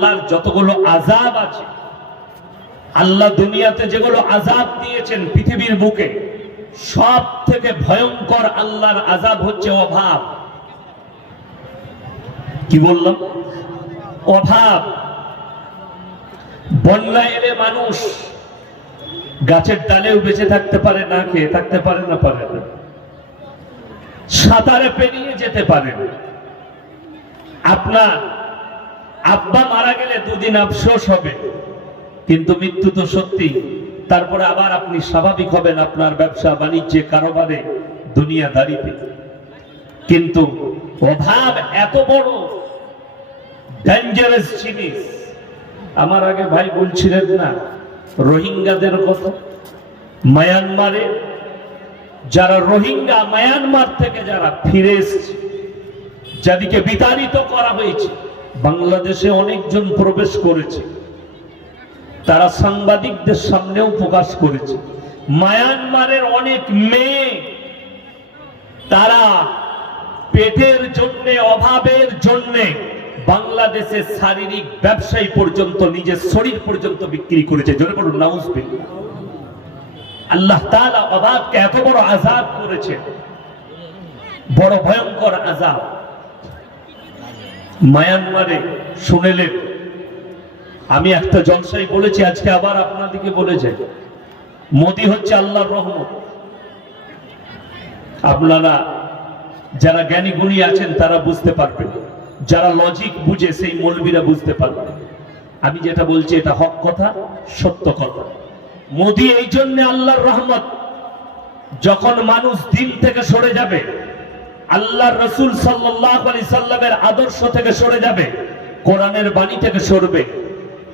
আল্লাহর যতগুলো আজাব আছে, আল্লাহ দুনিয়াতে যেগুলো আজাব দিয়েছেন পৃথিবীর বুকে সব থেকে ভয়ঙ্কর আল্লাহর আজাব হচ্ছে অভাব। কি বললাম? অভাব। বন্যা এলে মানুষ গাছের ডালেও বেঁচে থাকতে পারে, না খেয়ে থাকতে পারে, না পারে না। সাঁতারে পেরিয়ে যেতে পারে আপনার আব্বা মারা গেলে দুদিন আফসোস হবে। কিন্তু মৃত্যু তো সত্যি। তারপরে আবার আপনি স্বাভাবিক হবেন আপনার ব্যবসা বাণিজ্যে কারোবারে দুনিয়াদারিতে। কিন্তু অভাব এত বড় ডেঞ্জারাস জিনিস। আমার আগে ভাই বলছিলেন না, রোহিঙ্গাদের কথা। মায়ানমারে যারা রোহিঙ্গা, মায়ানমার থেকে যারা ফিরে এসছে, যাদেরকে বিতাড়িত করা হয়েছে বাংলাদেশে অনেকজন প্রবেশ করেছে। তারা সাংবাদিকদের সামনেও প্রকাশ করেছে। মায়ানমারের অনেক মেয়ে তারা পেটের জন্য, অভাবের জন্য বাংলাদেশের শারীরিক ব্যবসায়ী পর্যন্ত, নিজের শরীর পর্যন্ত বিক্রি করেছে। জোরে বলুন, নাউজ আল্লাহ তাআলা অভাবকে এত বড় আজাব করেছে। বড় ভয়ঙ্কর আজাব মায়ানমারে শুনেলেন আমি একটা জলসাই বলেছি, আজকে আবার আপনাদেরকে বলে যাই। মোদি হচ্ছে আল্লাহর রহমত। আপনারা যারা জ্ঞানী গুণী আছেন, তারা বুঝতে পারবেন। যারা লজিক বুঝে, সেই মৌলবীরা বুঝতে পারবে আমি যেটা বলছি, এটা হক কথা, সত্য কথা। মোদি এই জন্য আল্লাহর রহমত। যখন মানুষ দিন থেকে সরে যাবে আল্লাহ রসুল সাল্লাহ আলি সাল্লামের আদর্শ থেকে সরে যাবে, কোরআনের বাণী থেকে সরবে,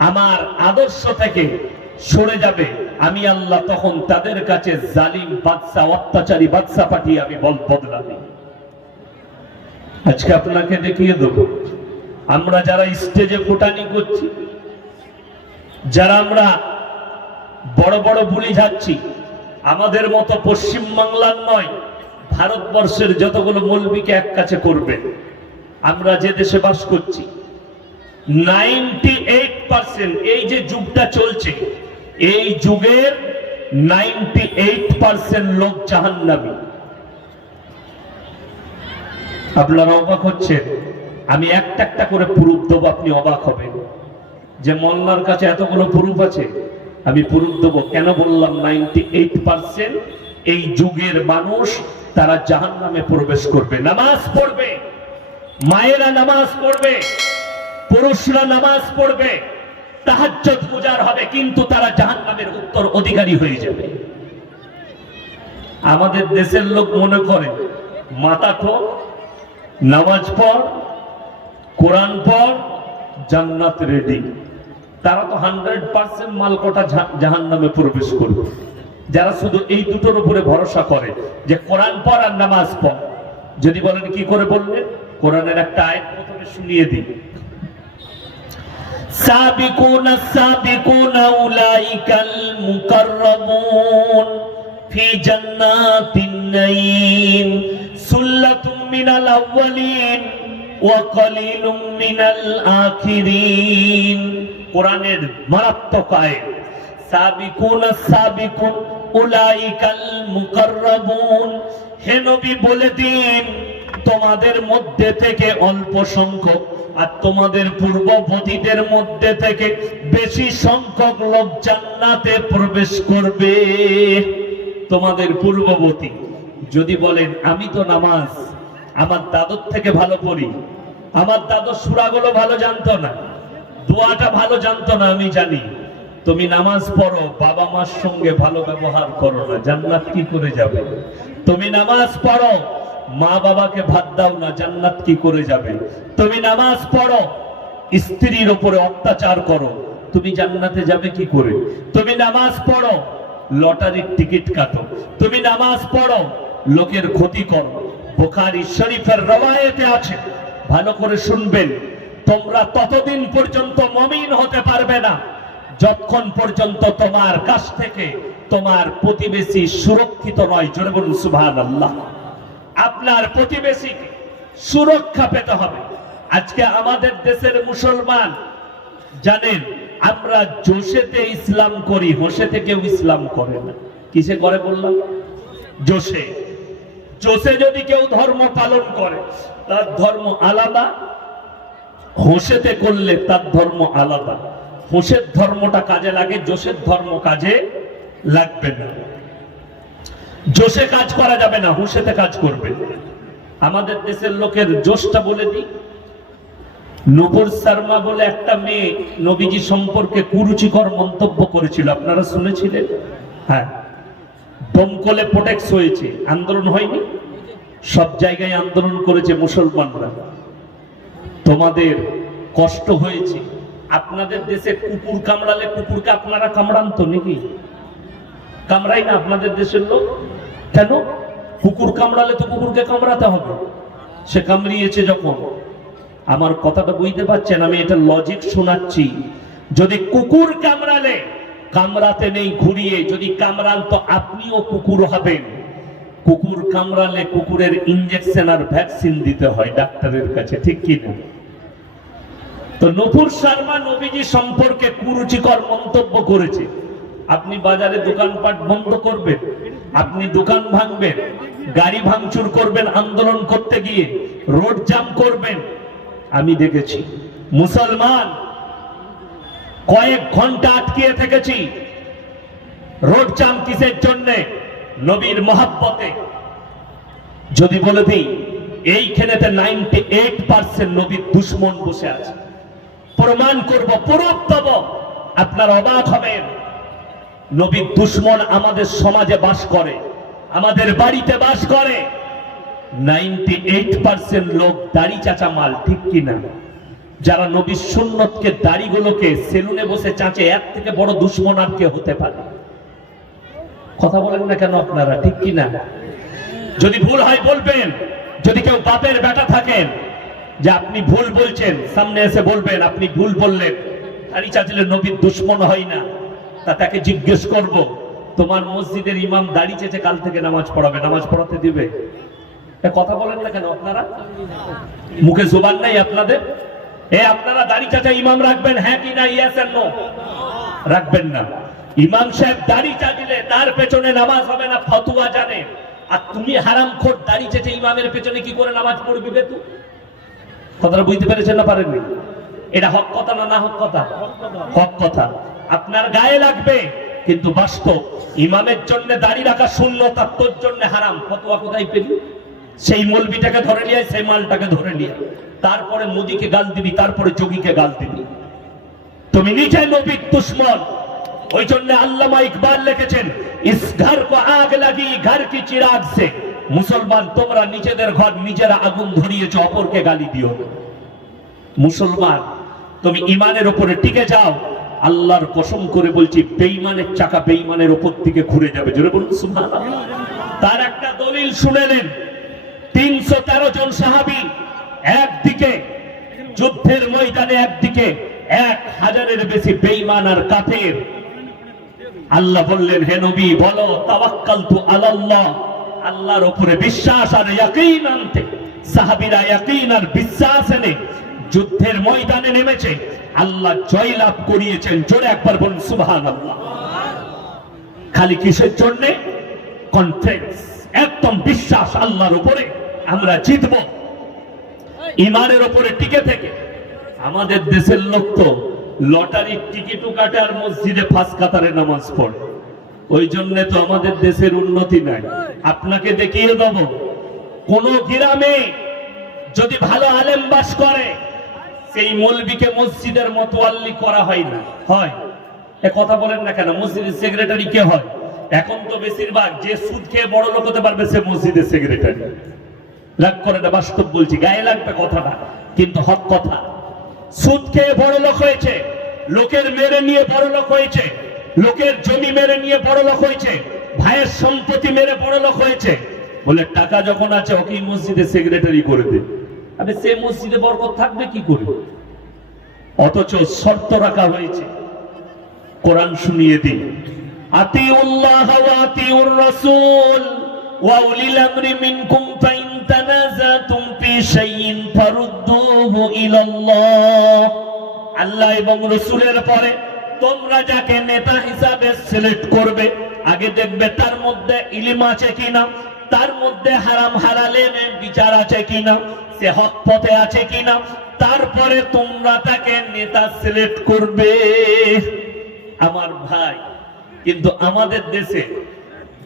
আমার আদর্শ থেকে সরে যাবে, আমি আল্লাহ তখন তাদের কাছে জালিম, বাদশা, অত্যাচারী, বাদশা পাঠিয়ে আমি বল বদলামি আজকে আপনাকে দেখিয়ে দেবো, আমরা যারা স্টেজে ফুটানি করছি, যারা আমরা বড় বড় বুলি যাচ্ছি, আমাদের মতো পশ্চিম বাংলার নয় ভারতবর্ষের যতগুলো মৌলবীকে এক কাছে করবে, আমরা যে দেশে বাস করছি, নাইনটি এই যে যুগটা চলছে, এই যুগের নাইনটি এইট পার্সেন্ট লোক আপনারা অবাক হচ্ছেন, আমি একটা একটা করে প্রুফ দেবো, আপনি অবাক হবেন। যে মল্লার কাছে এতগুলো প্রুফ আছে, আমি প্রুফ দেবো। কেন বললাম নাইনটি এই যুগের মানুষ তারা জাহান নামে প্রবেশ করবে। নামাজ পড়বে। মায়েরা নামাজ পড়বে। পুরুষরা নামাজ পড়বে। তাহাজ্জত পূজার হবে, কিন্তু তারা জাহান নামের উত্তর অধিকারী হয়ে যাবে। আমাদের দেশের লোক মনে করে মাথা ঠোক নামাজ পড় কোরআন পড় জান্নাত রেডি তারা তো হান্ড্রেড পার্সেন্ট মালকোটা জাহান নামে প্রবেশ করবে। যারা শুধু এই দুটোর উপরে ভরসা করে যে কোরআন পড় আর নামাজ পড়। যদি বলেন কি করে বললেন? কোরআনের একটা আয়াত প্রথমে শুনিয়ে দিই সাবিকুন সাবিকুন নাঈম সুল্লাতুম মিনাল আউয়ালিন ওয়া কালিলুম মিনাল আখিরিন। কোরআনের মারাত্মক আয়াত। সাবিকুন সাবিকুন হে নবী, বলে দিন, তোমাদের মধ্যে থেকে অল্প সংখ্যক আর তোমাদের পূর্ববর্তীদের মধ্যে থেকে বেশি সংখ্যক লোক জান্নাতে প্রবেশ করবে। তোমাদের পূর্ববর্তী যদি বলেন, আমি তো নামাজ, আমার দাদর থেকে ভালো পড়ি, আমার দাদর সুরাগুলো ভালো জানতো না, দোয়াটা ভালো জানতো না, আমি জানি। তুমি নামাজ পড়ো, বাবা মার সঙ্গে ভালো ব্যবহার করো না, জান্নাত কি করে যাবে? তুমি নামাজ পড়ো, মা বাবাকে ভাত দাও না, জান্নাত কি করে যাবে? তুমি নামাজ পড়ো, স্ত্রীর উপরে অত্যাচার করো, তুমি জান্নাতে যাবে কি করে? তুমি নামাজ পড়ো, লটারির টিকিট কাটো। তুমি নামাজ পড়ো, লোকের ক্ষতি করো। বোখারি শরীফের রবায়েতে আছে, ভালো করে শুনবেন। তোমরা ততদিন পর্যন্ত মমিন হতে পারবে না। যতক্ষণ পর্যন্ত তোমার কাছ থেকে তোমার প্রতিবেশী সুরক্ষিত নয়, জোরে বলুন সুবহান আল্লাহ আপনার প্রতিবেশীকে সুরক্ষা পেতে হবে। আজকে আমাদের দেশের মুসলমান, জানেন, আমরা জোশেতে ইসলাম করি হোসেতে কেউ ইসলাম করে না। কিসে করে বললাম? জোশে। জোশে যদি কেউ ধর্ম পালন করে, তার ধর্ম আলাদা হোসেতে করলে তার ধর্ম আলাদা। হোসের ধর্মটা কাজে লাগে জোশের ধর্ম কাজে লাগবে না। জোশে কাজ করা যাবে না হুশেতে কাজ করবে। আমাদের দেশের লোকের জোশটা বলে দিই। নবর শর্মা বলে একটা মেয়ে নবীজি সম্পর্কে কুরুচিকর মন্তব্য করেছিল, আপনারা শুনেছিলেন? হ্যাঁ। দমকলে প্রোটেক্স হয়েছে, আন্দোলন হয়নি? সব জায়গায় আন্দোলন করেছে মুসলমানরা। তোমাদের কষ্ট হয়েছে আপনাদের দেশে কুকুর কামড়ালে কুকুরকে আপনারা কামড়ান তো নাকি? কামড়াই না আপনাদের দেশের লোক? কেন? কুকুর কামড়ালে তো কুকুরকে কামড়াতে হবে। সে কামড়িয়েছে যখন। আমার কথাটা বুঝতে পারছেন, আমি এটা লজিক শোনাচ্ছি। যদি কুকুর কামড়ালে, কামড়াতে নেই ঘুরিয়ে, যদি কামড়ান তো আপনিও কুকুর হবেন। কুকুর কামড়ালে কুকুরের ইঞ্জেকশন আর ভ্যাকসিন দিতে হয় ডাক্তারের কাছে, ঠিক কি না তো নপুর শর্মা নবীজি সম্পর্কে কুরুচিকর মন্তব্য করেছে। আপনি বাজারে দোকানপাট বন্ধ করবেন, আপনি দোকান ভাঙবেন, গাড়ি ভাঙচুর করবেন, আন্দোলন করতে গিয়ে রোড জাম করবেন। আমি দেখেছি, মুসলমান কয়েক ঘণ্টা আটকিয়ে থেকেছি রোড জাম কিসের জন্যে? নবীর মহাব্বতে। যদি বলে দিই, এইখানেতে নাইনটি এইট পার্সেন্ট নবীর দুশ্মন বসে আছে। প্রমাণ করব, প্রুফ দেব। আপনার অবাক হবেন। নবীর দুশ্মন আমাদের সমাজে বাস করে, আমাদের বাড়িতে বাস করে। নাইনটি এইট পার্সেন্ট লোক দাড়ি চাচা মাল, ঠিক কিনা যারা নবীর সুন্নতকে দাড়িগুলোকে সেলুনে বসে চাচে, এক থেকে বড় দুশ্মন আর কে হতে পারে। কথা বলেন না কেন আপনারা, ঠিক কিনা যদি ভুল হয় বলবেন, যদি কেউ বাপের বেটা থাকেন যে আপনি ভুল বলছেন, সামনে এসে বলবেন, আপনি ভুল বললেন। দাড়ি চাচলে নবীর দুশ্মন হয় না। তা তাকে জিজ্ঞেস করব, তোমার মসজিদের ইমাম দাড়ি চেচে কাল থেকে নামাজ পড়াবে, নামাজ পড়াতে দিবে? কথা বলেন না কেন আপনারা? মুখে জোবান নাই আপনাদের? এ, আপনারা দাড়ি চাচা ইমাম রাখবেন হ্যাঁ কি না ইয়েস নো রাখবেন না। ইমাম সাহেব দাড়ি চাচিলে তার পেছনে নামাজ হবে না, ফতুয়া জানে। আর তুমি হারাম খোর দাড়ি চেচে ইমামের পেছনে কি করে নামাজ পড়বি তুই কথাটা বুঝতে পেরেছেন না পারেননি? এটা হক কথা না না হক কথা? হক কথা। আপনার গায়ে লাগবে, কিন্তু বাস্তব। ইমামের জন্য দাড়ি রাখা শূন্য তার তোর জন্য হারাম। ফতোয়া কোথায় পেলি? সেই মলবিটাকে ধরে নিয়ে সেই মালটাকে ধরে নিয়ে তারপরে মোদিকে গাল দিবি, তারপরে যোগীকে গাল দিবি। তুমি নিজে নবীর দুশ্মন। ওই জন্য আল্লামা ইকবাল লিখেছেন, ইস ঘর কো আগ লাগি, ঘর কি চিরাগ সে। মুসলমান, তোমরা নিজেদের ঘর নিজেরা আগুন ধরিয়েছো, অপরকে গালি দিও মুসলমান, তুমি ইমানের উপরে টিকে যাও। আল্লাহর কসম করে বলছি, বেঈমানের চাকা বেঈমানের উপর দিকে ঘুরে যাবে। জোরে বলুন, সুবহানাল্লাহ। তার একটা দলিল শুনেলেন তিনশো তেরো জন সাহাবি একদিকে, যুদ্ধের ময়দানে একদিকে, এক হাজারের বেশি বেইমান আর কাফের। আল্লাহ বললেন, হে নবী, বলো, তাওয়াক্কালতু আলাল্লাহ। আল্লাহর উপরে বিশ্বাস আর ইয়াকিন আনতে, সাহাবীরা ইয়াকিন আর বিশ্বাস এনে যুদ্ধের ময়দানে নেমেছে। আল্লাহ জয়লাভ করিয়েছেন, জোরে একবার বলুন, সুবহানাল্লাহ। খালি কিসের জন্য? কনফিডেন্স একদম বিশ্বাস আল্লাহর উপরে। আমরা জিতব। ইমানের উপরে টিকে থেকে। আমাদের দেশের লোক তো লটারির টিকিটও কাটে আর মসজিদে ফাঁস কাতারে নামাজ পড়ে। ওই জন্য তো আমাদের দেশের উন্নতি নাই। আপনাকে দেখিয়ে দেব, কোন গ্রামে যদি ভালো আলেম বাস করে, সেই মৌলবীকে মসজিদের মতোয়াল্লি করা হয় না। হয়। এ কথা বলেন না কেন? মসজিদের সেক্রেটারি কে হয়? এখন তো বেশিরভাগ যে সুদ খেয়ে বড় লোক হতে পারবে, সে মসজিদের সেক্রেটারি রাগ করে না, বাস্তব বলছি, গায়ে লাগবে কথাটা কিন্তু হক কথা। সুদ খেয়ে বড় লোক হয়েছে, লোকের মেরে নিয়ে বড় লোক হয়েছে লোকের জমি মেরে নিয়ে বড় লোক হয়েছে, ভাইয়ের সম্পত্তি মেরে বড়লোক হয়েছে। বলে, টাকা যখন আছে, ওকেই মসজিদে সেক্রেটারি করে দে। আরে, সে মসজিদে বরকত থাকবে কি করে? অথচ শর্ত রাখা হয়েছে। কোরআন শুনিয়ে দিন। আতিউল্লাহ ওয়া আতিউর রাসূল ওয়া উলিল আমরি মিনকুম ফাইন তানাজাতুম ফি শাইইন ফারুদ্দুহু ইলাল্লাহ। আল্লাহ এবং রসুলের পরে তোমরা যাকে নেতা হিসাবে সিলেক্ট করবে, আগে দেখবে তার মধ্যে ইলিম আছে কিনা, তার মধ্যে হারাম হালালের বিচার আছে কিনা, সে হক পথে আছে কিনা, তারপরে তোমরা তাকে নেতা সিলেক্ট করবে। আমার ভাই, কিন্তু আমাদের দেশে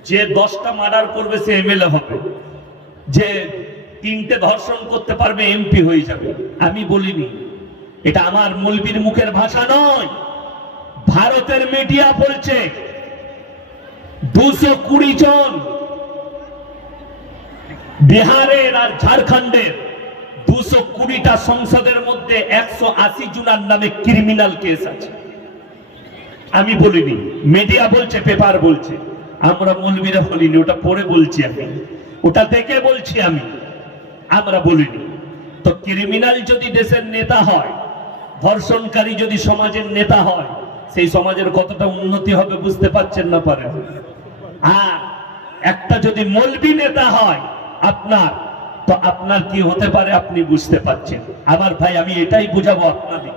যে দশটা মার্ডার করবে, সে এমএলএ হবে। যে তিনটে ধর্ষণ করতে পারবে এমপি হয়ে যাবে। আমি বলিনি, এটা আমার মৌলবীর মুখের ভাষা নয়। ভারতের মিডিয়া বলছে, দুশো কুড়ি জন বিহারের আর ঝাড়খণ্ডের দুশো কুড়িটা সংসদের মধ্যে একশো আশি জুনার নামে ক্রিমিনাল কেস আছে। আমি বলিনি মিডিয়া বলছে পেপার বলছে, আমরা মৌলবীরা বলিনি, ওটা পরে বলছি আমি। ওটা দেখে বলছি আমি, আমরা বলিনি। তো ক্রিমিনাল যদি দেশের নেতা হয়, ধর্ষণকারী যদি সমাজের নেতা হয় সেই সমাজের কতটা উন্নতি হবে বুঝতে পারছেন না পারে? আর একটা যদি মলবি নেতা হয় আপনার, তো আপনার কি হতে পারে আপনি বুঝতে পারছেন। আমার ভাই, আমি এটাই বুঝাবো আপনাদের।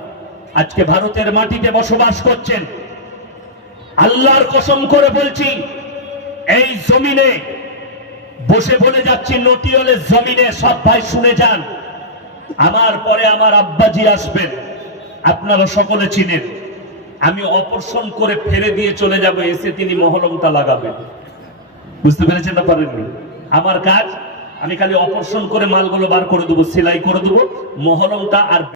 আজকে ভারতের মাটিতে বসবাস করছেন। আল্লাহর কসম করে বলছি, এই জমিনে বসে বলে যাচ্ছি, নটিয়লের জমিনে সব ভাই শুনে যান। আমার পরে আমার আব্বাজি আসবেন। আপনারা সকলে চিনেন। আমি অপর্ষণ করে ফেলে দিয়ে চলে যাব, এসে তিনি মহলমটা লাগাবেন বুঝতে পেরেছেন না পারেননি? আমার কাজ, আমি খালি অপর্ষণ করে মালগুলো বার করে দেবো, সেলাই করে দেবো, মহলমটা আর